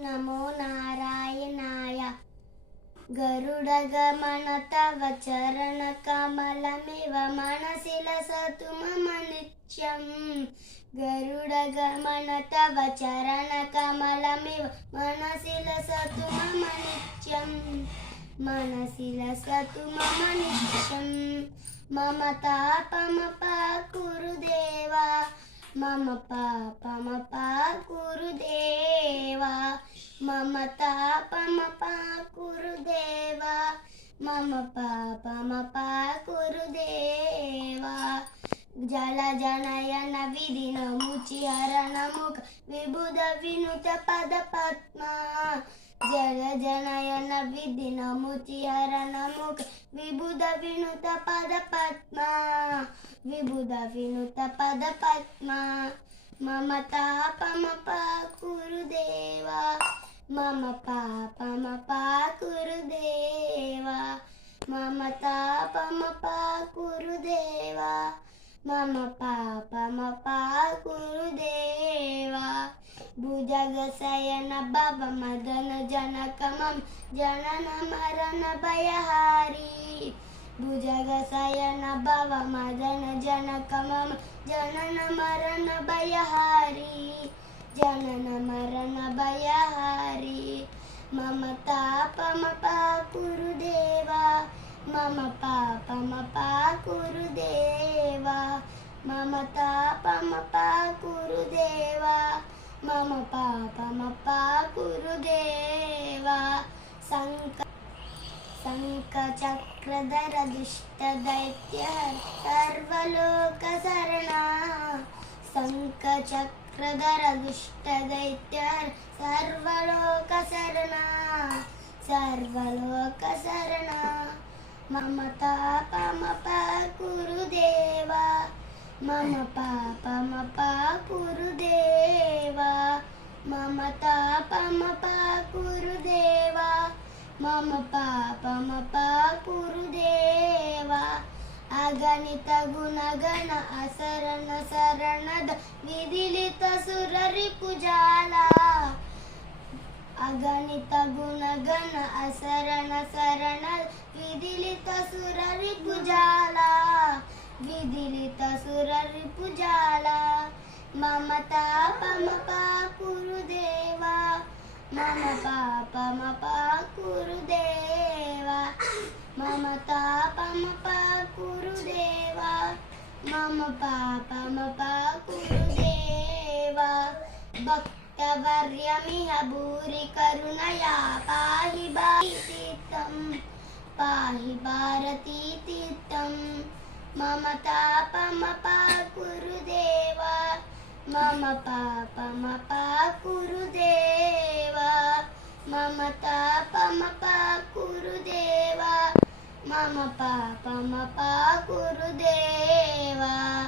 नमो नारायणाय। गरुडगमन तव चरणकमलमिव मनसि लसतु मम नित्यम्। गरुडगमन तव चरणकमलमिव मनसि लसतु मम नित्यम्। मनसि लसतु मम नित्यम्। मम तापमपाकुरु देवा, मम पापमपाकुरु देवा। मम तापमपाकुरु देवा, मम पापमपाकुरु देवा। जलजनयन विधिन मुचिहरण मुख विबुध विनुत पद पद्मा। जलजनयन विधिन मुचिहरण मुख विबुध विनुत पद पद्मा। विबुध विनुत पद पद्मा। मम तापमपाकुरु देवा, मम पापमपाकुरु देवा। मम तापमपाकुरु देवा, मम पापमपाकुरु देवा। भुजगशयन भव मदन जनक मम जनन मरण भयहारी। भुजगशयन भव मदन जनक मम जनन मरण भयहारी। जनन मरण भयहारी। मम तापमपाकुरु देवा, मम पापमपाकुरु देवा। मम तापमपाकुरु देवा, मम पापमपाकुरु देवा। शङ्खचक्रधर दुष्टदैत्यहर सर्वलोकशरणा। शङ्खचक्रधर दुष्टदैत्यहर सर्वलोकशरणा। सर्वलोकशरणा। मम तापमपाकुरु देवा, मम पापमपाकुरु देवा। मम तापमपाकुरु देवा, मम पापमपाकुरु देवा। अगणित गुणगण असरण शरणद विदिलित सुररिपुजाला। अगणित गुणगण असरण शरणद विदिलित सुररिपुजाला। विदिलित सुररिपुजाला। मम तापमपाकुरु देवा, मम पापमपाकुरु देवा। मम तापमपाकुरु देवा, मम पापमपाकुरु देवा। भक्तवर्यमिह भूरि करुणया पाहि भारतीतीर्थं। पाहि भारतीतीर्थं। मम तापमपाकुरु देवा, मम पापमपाकुरु देवा। मम तापमपाकुरु देवा, मम पापमपाकुरु देवा।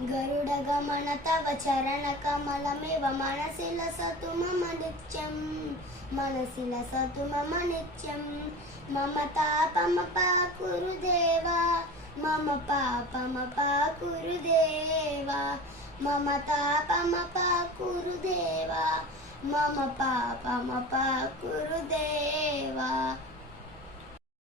गरुडगमन तव चरणकमलमिव मनसि लसतु मम नित्यम्। मनसि लसतु मम नित्यम्। मम तापमपाकुरु देवा, मम पापमपाकुरु देवा। मम तापमपाकुरु देवा, मम पापमपाकुरु देवा।